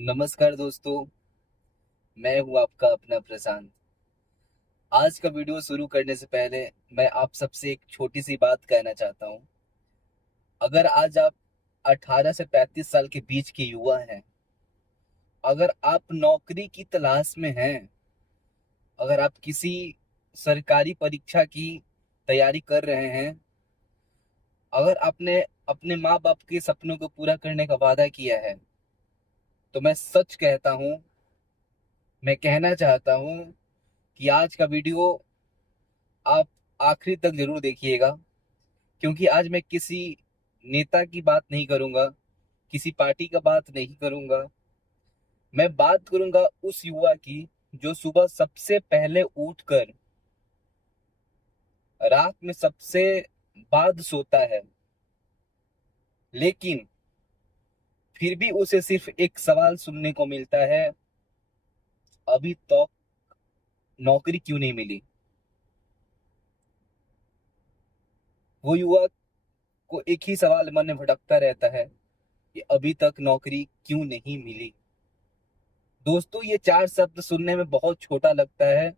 नमस्कार दोस्तों। मैं हूं आपका अपना प्रशांत। आज का वीडियो शुरू करने से पहले मैं आप सबसे एक छोटी सी बात कहना चाहता हूं। अगर आज आप 18 से 35 साल के बीच के युवा हैं, अगर आप नौकरी की तलाश में हैं, अगर आप किसी सरकारी परीक्षा की तैयारी कर रहे हैं, अगर आपने अपने माँ बाप के सपनों को पूरा करने का वादा किया है, तो मैं सच कहता हूं, मैं कहना चाहता हूं कि आज का वीडियो आप आखिरी तक जरूर देखिएगा। क्योंकि आज मैं किसी नेता की बात नहीं करूंगा, किसी पार्टी का बात नहीं करूंगा। मैं बात करूंगा उस युवा की जो सुबह सबसे पहले उठकर रात में सबसे बाद सोता है, लेकिन फिर भी उसे सिर्फ एक सवाल सुनने को मिलता है, अभी तो नौकरी क्यों नहीं मिली। वो युवा को एक ही सवाल मन में भटकता रहता है कि अभी तक नौकरी क्यों नहीं मिली। दोस्तों, ये चार शब्द सुनने में बहुत छोटा लगता है,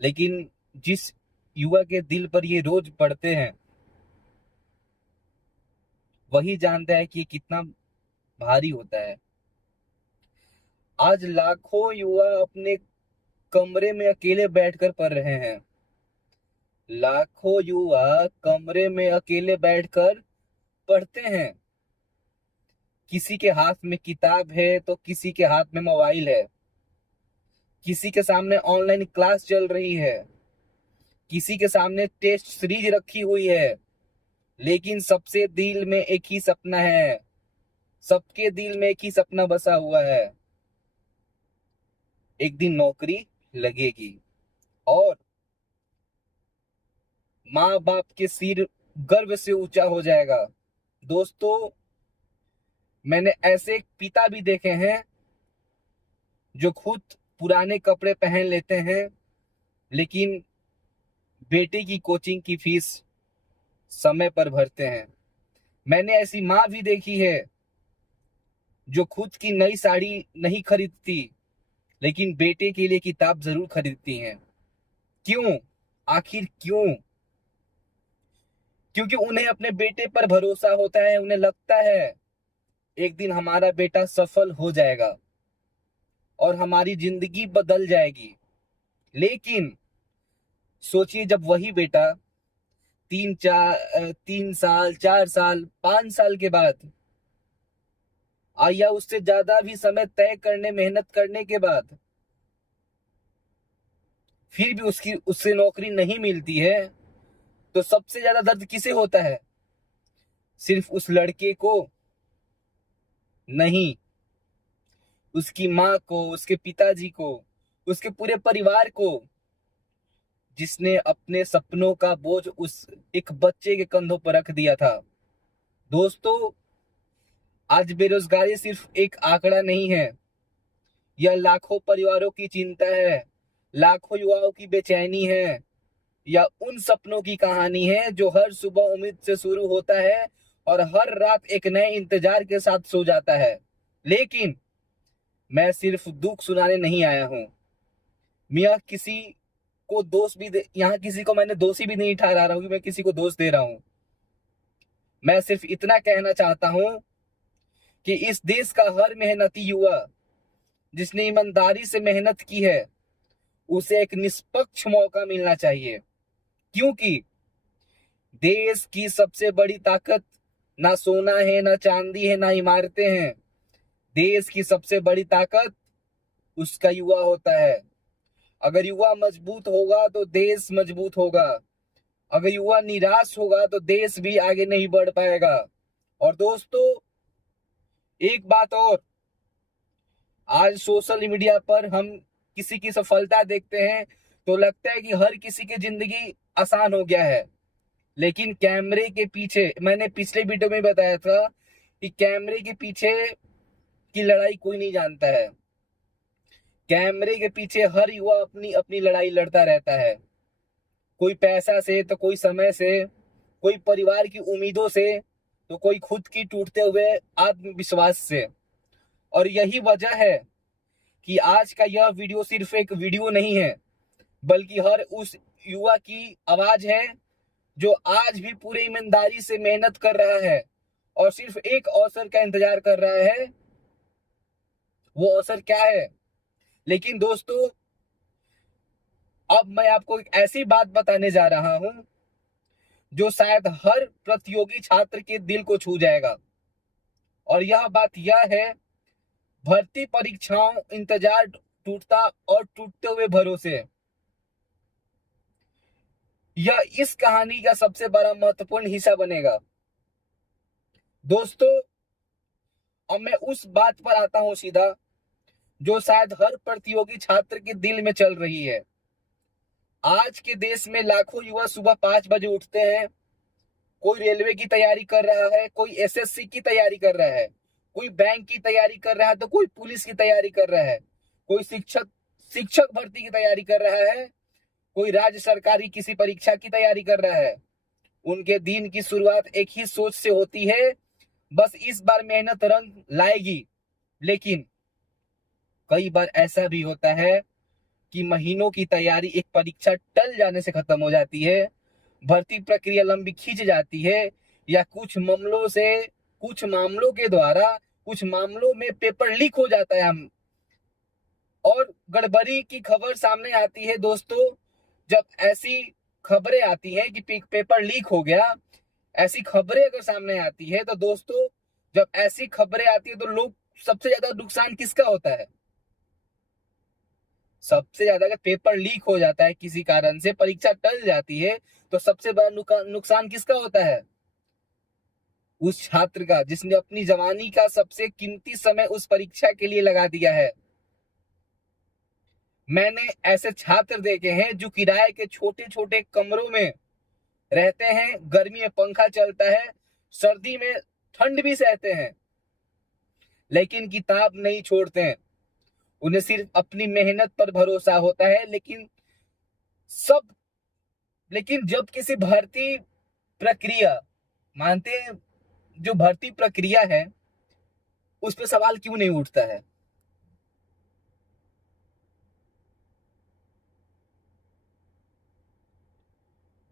लेकिन जिस युवा के दिल पर ये रोज पड़ते हैं, वही जानता है कि ये कितना भारी होता है। आज लाखों युवा अपने कमरे में अकेले बैठकर पढ़ रहे हैं। लाखों युवा कमरे में अकेले बैठकर पढ़ते हैं। किसी के हाथ में किताब है तो किसी के हाथ में मोबाइल है। किसी के सामने ऑनलाइन क्लास चल रही है, किसी के सामने टेस्ट सीरीज रखी हुई है। लेकिन सबसे दिल में एक ही सपना है, सबके दिल में एक ही सपना बसा हुआ है, एक दिन नौकरी लगेगी और माँ बाप के सिर गर्व से ऊंचा हो जाएगा। दोस्तों, मैंने ऐसे पिता भी देखे हैं जो खुद पुराने कपड़े पहन लेते हैं, लेकिन बेटे की कोचिंग की फीस समय पर भरते हैं। मैंने ऐसी माँ भी देखी है जो खुद की नई साड़ी नहीं खरीदती, लेकिन बेटे के लिए किताब जरूर खरीदती हैं। क्यों? आखिर क्यों? क्योंकि उन्हें अपने बेटे पर भरोसा होता है। उन्हें लगता है एक दिन हमारा बेटा सफल हो जाएगा और हमारी जिंदगी बदल जाएगी। लेकिन सोचिए, जब वही बेटा 3 साल, 4 साल, 5 साल के बाद या उससे ज्यादा भी समय तय करने, मेहनत करने के बाद फिर भी उसकी उससे नौकरी नहीं मिलती है, तो सबसे ज्यादा दर्द किसे होता है? सिर्फ उस लड़के को नहीं, उसकी माँ को, उसके पिताजी को, उसके पूरे परिवार को, जिसने अपने सपनों का बोझ उस एक बच्चे के कंधों पर रख दिया था। दोस्तों, आज बेरोजगारी सिर्फ एक आंकड़ा नहीं है, यह लाखों परिवारों की चिंता है, लाखों युवाओं की बेचैनी है, या उन सपनों की कहानी है जो हर सुबह उम्मीद से शुरू होता है और हर रात एक नए इंतजार के साथ सो जाता है। लेकिन मैं सिर्फ दुख सुनाने नहीं आया हूं। मैं किसी को दोष भी यहाँ किसी को मैंने दोषी भी नहीं ठहरा रहा हूं कि मैं किसी को दोष दे रहा हूं। मैं सिर्फ इतना कहना चाहता हूं कि इस देश का हर मेहनती युवा जिसने ईमानदारी से मेहनत की है, उसे एक निष्पक्ष मौका मिलना चाहिए। क्योंकि देश की सबसे बड़ी ताकत ना सोना है, ना चांदी है, ना इमारतें हैं। देश की सबसे बड़ी ताकत उसका युवा होता है। अगर युवा मजबूत होगा तो देश मजबूत होगा। अगर युवा निराश होगा तो देश भी आगे नहीं बढ़ पाएगा। और दोस्तों, एक बात और, आज सोशल मीडिया पर हम किसी की सफलता देखते हैं तो लगता है कि हर किसी की जिंदगी आसान हो गया है। लेकिन कैमरे के पीछे, मैंने पिछले वीडियो में बताया था कि कैमरे के पीछे की लड़ाई कोई नहीं जानता है। कैमरे के पीछे हर युवा अपनी अपनी लड़ाई लड़ता रहता है। कोई पैसा से तो कोई समय से, कोई परिवार की उम्मीदों से तो कोई खुद की टूटते हुए आत्मविश्वास से। और यही वजह है कि आज का यह वीडियो सिर्फ एक वीडियो नहीं है, बल्कि हर उस युवा की आवाज है जो आज भी पूरी ईमानदारी से मेहनत कर रहा है और सिर्फ एक अवसर का इंतजार कर रहा है। वो अवसर क्या है? लेकिन दोस्तों, अब मैं आपको एक ऐसी बात बताने जा रहा हूं जो शायद हर प्रतियोगी छात्र के दिल को छू जाएगा। और यह बात यह है, भर्ती परीक्षाओं इंतजार टूटता और टूटते हुए भरोसे। यह इस कहानी का सबसे बड़ा महत्वपूर्ण हिस्सा बनेगा। दोस्तों, अब मैं उस बात पर आता हूं सीधा, जो शायद हर प्रतियोगी छात्र के दिल में चल रही है। आज के देश में लाखों युवा सुबह 5 बजे उठते हैं। कोई रेलवे की तैयारी कर रहा है, कोई एसएससी की तैयारी कर रहा है, कोई बैंक की तैयारी कर रहा है, तो कोई पुलिस की तैयारी कर रहा है, कोई शिक्षक भर्ती की तैयारी कर रहा है, कोई राज्य सरकारी किसी परीक्षा की तैयारी कर रहा है। उनके दिन की शुरुआत एक ही सोच से होती है, बस इस बार मेहनत रंग लाएगी। लेकिन कई बार ऐसा भी होता है कि महीनों की तैयारी एक परीक्षा टल जाने से खत्म हो जाती है, भर्ती प्रक्रिया लंबी खींच जाती है, या कुछ मामलों के द्वारा कुछ मामलों में पेपर लीक हो जाता है। और गड़बड़ी की खबर सामने आती है दोस्तों, जब ऐसी खबरें आती हैं कि पेपर लीक हो गया, ऐसी खबरें अगर सामने आती है तो दोस्तों, जब ऐसी खबरें आती है तो लोग सबसे ज्यादा नुकसान किसका होता है? सबसे ज्यादा अगर पेपर लीक हो जाता है, किसी कारण से परीक्षा टल जाती है, तो सबसे बड़ा नुकसान किसका होता है? उस छात्र का, जिसने अपनी जवानी का सबसे कीमती समय उस परीक्षा के लिए लगा दिया है। मैंने ऐसे छात्र देखे हैं जो किराए के छोटे छोटे कमरों में रहते हैं, गर्मी में पंखा चलता है, सर्दी में ठंड भी सहते हैं, लेकिन किताब नहीं छोड़ते हैं। उन्हें सिर्फ अपनी मेहनत पर भरोसा होता है। सब लेकिन जब किसी भर्ती प्रक्रिया, मानते हैं, जो भर्ती प्रक्रिया है उस पर सवाल क्यों नहीं उठता है?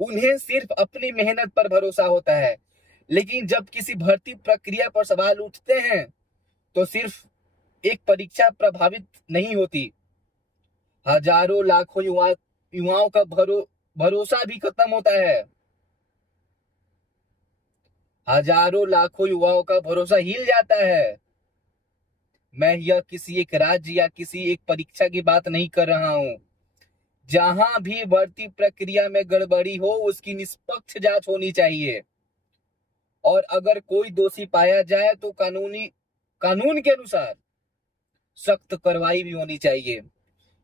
उन्हें सिर्फ अपनी मेहनत पर भरोसा होता है। लेकिन जब किसी भर्ती प्रक्रिया पर सवाल उठते हैं तो सिर्फ एक परीक्षा प्रभावित नहीं होती, हजारों लाखों युवाओं का भरोसा भी खत्म होता है। हजारों लाखों युवाओं का भरोसा हिल जाता है। मैं यह किसी एक राज्य या किसी एक परीक्षा की बात नहीं कर रहा हूं। जहां भी भर्ती प्रक्रिया में गड़बड़ी हो, उसकी निष्पक्ष जांच होनी चाहिए, और अगर कोई दोषी पाया जाए तो कानून के अनुसार सख्त कार्रवाई भी होनी चाहिए।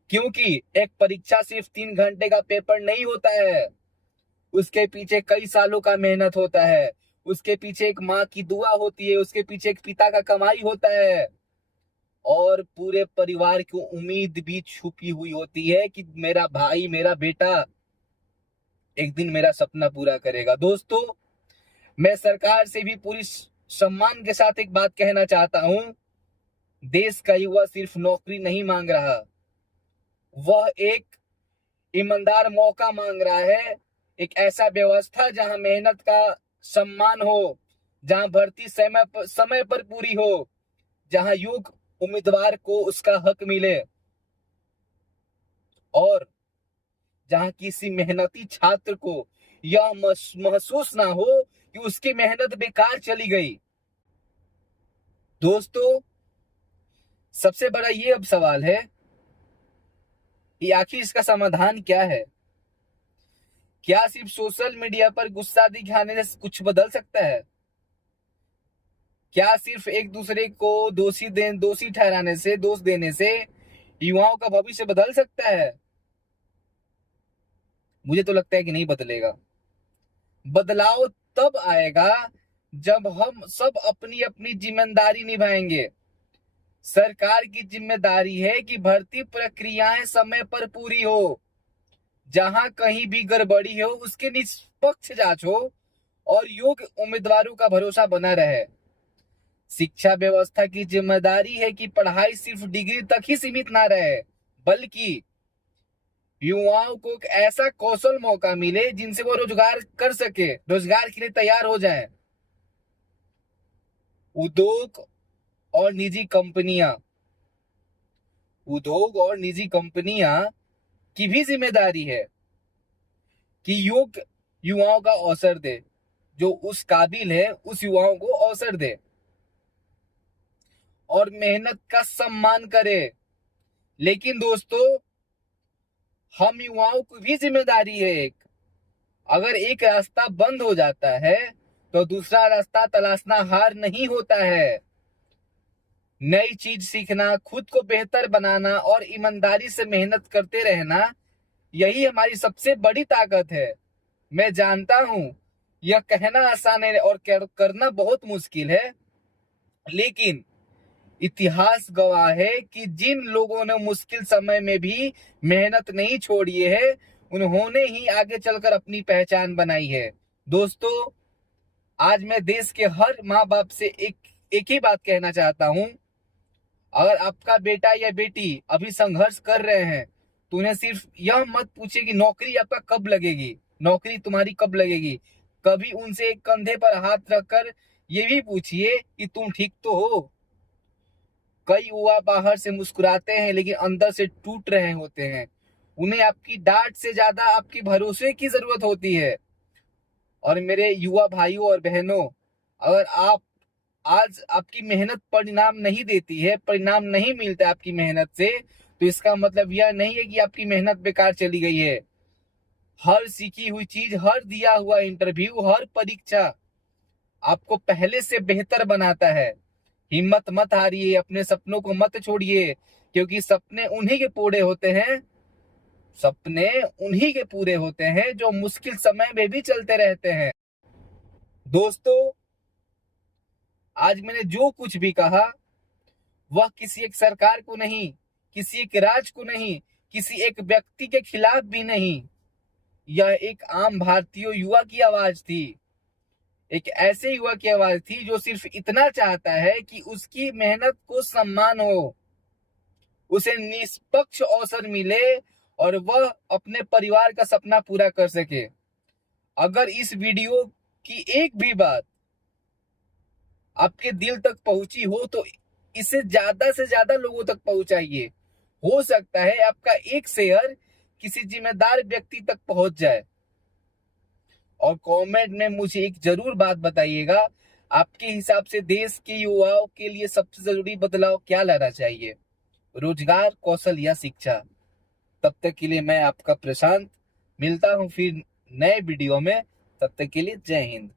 क्योंकि एक परीक्षा सिर्फ 3 घंटे का पेपर नहीं होता है, उसके पीछे कई सालों का मेहनत होता है, उसके पीछे एक माँ की दुआ होती है, उसके पीछे एक पिता का कमाई होता है, और पूरे परिवार की उम्मीद भी छुपी हुई होती है कि मेरा भाई, मेरा बेटा एक दिन मेरा सपना पूरा करेगा। दोस्तों, मैं सरकार से भी पूरी सम्मान के साथ एक बात कहना चाहता हूं। देश का युवा सिर्फ नौकरी नहीं मांग रहा, वह एक ईमानदार मौका मांग रहा है। एक ऐसा व्यवस्था जहां मेहनत का सम्मान हो, जहां भर्ती समय पर पूरी हो, जहां योग्य उम्मीदवार को उसका हक मिले, और जहां किसी मेहनती छात्र को यह महसूस ना हो कि उसकी मेहनत बेकार चली गई। दोस्तों, सबसे बड़ा ये अब सवाल है कि आखिर इसका समाधान क्या है? क्या सिर्फ सोशल मीडिया पर गुस्सा दिखाने से कुछ बदल सकता है? क्या सिर्फ एक दूसरे को दोषी ठहराने से, दोष देने से युवाओं का भविष्य बदल सकता है? मुझे तो लगता है कि नहीं बदलेगा। बदलाव तब आएगा जब हम सब अपनी अपनी जिम्मेदारी निभाएंगे। सरकार की जिम्मेदारी है कि भर्ती प्रक्रियाएं समय पर पूरी हो, जहां कहीं भी गड़बड़ी हो उसकी निष्पक्ष जांच हो, और योग्य उम्मीदवारों का भरोसा बना रहे। शिक्षा व्यवस्था की जिम्मेदारी है कि पढ़ाई सिर्फ डिग्री तक ही सीमित ना रहे, बल्कि युवाओं को एक ऐसा कौशल मौका मिले जिनसे वो रोजगार कर सके, रोजगार के लिए तैयार हो जाएं। उद्योग और निजी कंपनियां उद्योग और निजी कंपनियां की भी जिम्मेदारी है कि योग्य युवाओं का अवसर दे, जो उस काबिल है उस युवाओं को अवसर दे और मेहनत का सम्मान करे। लेकिन दोस्तों, हम युवाओं की भी जिम्मेदारी है एक, अगर एक रास्ता बंद हो जाता है तो दूसरा रास्ता तलाशना हार नहीं होता है। नई चीज सीखना, खुद को बेहतर बनाना और ईमानदारी से मेहनत करते रहना, यही हमारी सबसे बड़ी ताकत है। मैं जानता हूं यह कहना आसान है और करना बहुत मुश्किल है, लेकिन इतिहास गवाह है कि जिन लोगों ने मुश्किल समय में भी मेहनत नहीं छोड़ी है, उन्होंने ही आगे चलकर अपनी पहचान बनाई है। दोस्तों, आज मैं देश के हर माँ बाप से एक ही बात कहना चाहता हूं, अगर आपका बेटा या बेटी अभी संघर्ष कर रहे हैं तो उन्हें सिर्फ यह मत पूछिए कि नौकरी आपका कब लगेगी, नौकरी तुम्हारी कब लगेगी। कभी उनसे एक कंधे पर हाथ रखकर ये भी पूछिए कि तुम ठीक तो हो। कई युवा बाहर से मुस्कुराते हैं लेकिन अंदर से टूट रहे होते हैं। उन्हें आपकी डांट से ज्यादा आपके भरोसे की जरूरत होती है। और मेरे युवा भाइयों और बहनों, अगर आप आज आपकी मेहनत परिणाम नहीं देती है, परिणाम नहीं मिलता आपकी मेहनत से, तो इसका मतलब यह नहीं है कि आपकी मेहनत बेकार चली गई है। हर सीखी हुई चीज, हर दिया हुआ इंटरव्यू, हर परीक्षा आपको पहले से बेहतर बनाता है। हिम्मत मत हारिए, अपने सपनों को मत छोड़िए, क्योंकि सपने उन्हीं के पूरे होते हैं, सपने उन्हीं के पूरे होते हैं जो मुश्किल समय में भी चलते रहते हैं। दोस्तों, आज मैंने जो कुछ भी कहा वह किसी एक सरकार को नहीं, किसी एक राज्य को नहीं, किसी एक व्यक्ति के खिलाफ भी नहीं, यह एक आम भारतीय युवा की आवाज थी। एक ऐसे युवा की आवाज थी जो सिर्फ इतना चाहता है कि उसकी मेहनत को सम्मान हो, उसे निष्पक्ष अवसर मिले और वह अपने परिवार का सपना पूरा कर सके। अगर इस वीडियो की एक भी बात आपके दिल तक पहुंची हो तो इसे ज्यादा से ज्यादा लोगों तक पहुंचाइए। हो सकता है आपका एक शेयर किसी जिम्मेदार व्यक्ति तक पहुंच जाए। और कमेंट में मुझे एक जरूर बात बताइएगा, आपके हिसाब से देश के युवाओं के लिए सबसे जरूरी बदलाव क्या लाना चाहिए, रोजगार, कौशल या शिक्षा। तब तक के लिए मैं आपका प्रशांत, मिलता हूं फिर नए वीडियो में। तब तक के लिए जय हिंद।